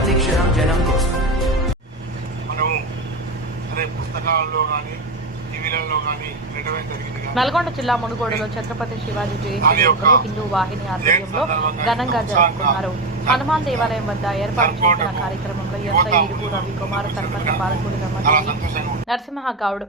ప్రతిక్షణం జనం కోసం. మనము పుస్తకాలలో కానీ టీవీలలో కానీ వినడం జరిగింది. నల్గొండ జిల్లా మునుగోడులో ఛత్రపతి శివాజీ జయంతి హిందూ వాహిని ఆధ్వర్యంలో ఘనంగా జరుపుకున్నారు. హనుమాన్ దేవాలయం వద్ద ఏర్పాటు చేసిన కార్యక్రమంలో ఎస్ఐ ఇరుపు రవికుమార్, సర్పంచ్ పాలకూడి నరసింహ గౌడ్,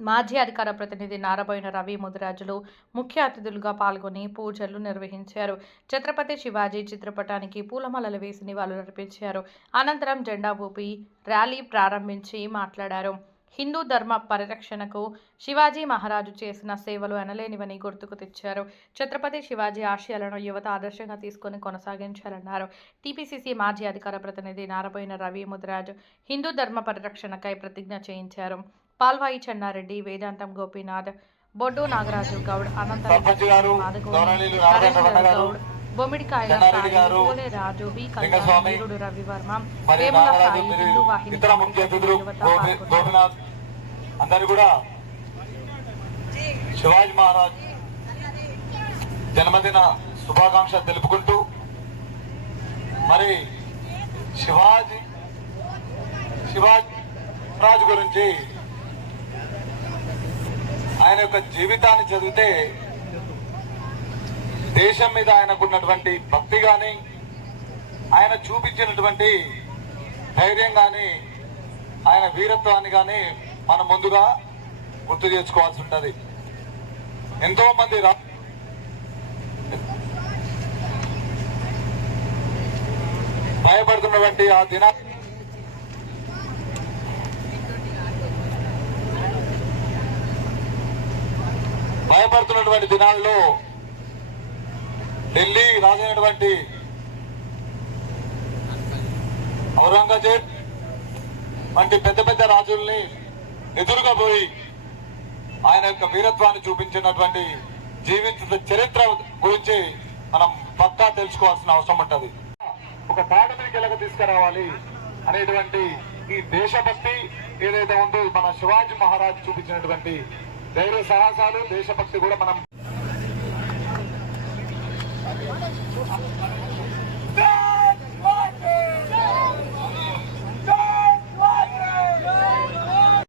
మాజీ అధికార ప్రతినిధి నారబోయిన రవి ముదిరాజులు ముఖ్య అతిథులుగా పాల్గొని పూజలు నిర్వహించారు. ఛత్రపతి శివాజీ చిత్రపటానికి పూలమాలలు వేసి నివాళులర్పించారు. అనంతరం జెండా ఊపి ర్యాలీ ప్రారంభించి మాట్లాడారు. హిందూ ధర్మ పరిరక్షణకు శివాజీ మహారాజు చేసిన సేవలు ఎనలేనివని గుర్తుకు తెచ్చారు. ఛత్రపతి శివాజీ ఆశయాలను యువత ఆదర్శంగా తీసుకుని కొనసాగించాలన్నారు. టీపీసీసీ మాజీ అధికార ప్రతినిధి నారబోయిన రవి ముదిరాజు హిందూ ధర్మ పరిరక్షణకై ప్రతిజ్ఞ చేయించారు. పాల్వాయి చెన్నారెడ్డి, వేదాంతం గోపీనాథ్, బొడ్డు నాగరాజు గౌడ్, గౌడ్, బొమ్మిడికాయల సాయి, పోలే రాజు, బి కళ్యాణుడు, రవివర్మ, వేముల సాయి, హిందూ వాహిని అందరూ కూడా శివాజీ మహారాజ్ జన్మదిన శుభాకాంక్షలు తెలుపుకుంటూ మరి శివాజీ రాజు గురించి ఆయన యొక్క జీవితాన్ని చదివితే దేశం మీద ఆయనకున్నటువంటి భక్తి కానీ ఆయన చూపించినటువంటి ధైర్యం కానీ ఆయన వీరత్వాన్ని కానీ మనం ముందుగా గుర్తు చేసుకోవాల్సి ఉంటుంది. ఎంతో మంది భయపడుతున్నటువంటి ఆ భయపడుతున్నటువంటి దినాల్లో ఢిల్లీ రాజైనటువంటి ఔరంగజేబ్ వంటి పెద్ద పెద్ద రాజుల్ని ఎదురుగా పోయి ఆయన యొక్క వీరత్వాన్ని చూపించినటువంటి జీవిత చరిత్ర గురించి మనం పక్కా తెలుసుకోవాల్సిన అవసరం ఉంటుంది. ఒక పాఠమికి ఎలాగ తీసుకురావాలి అనేటువంటి ఈ దేశభక్తి ఏదైతే ఉందో మన శివాజీ మహారాజ్ చూపించినటువంటి ధైర్య సాహసాలు, దేశభక్తి కూడా మనం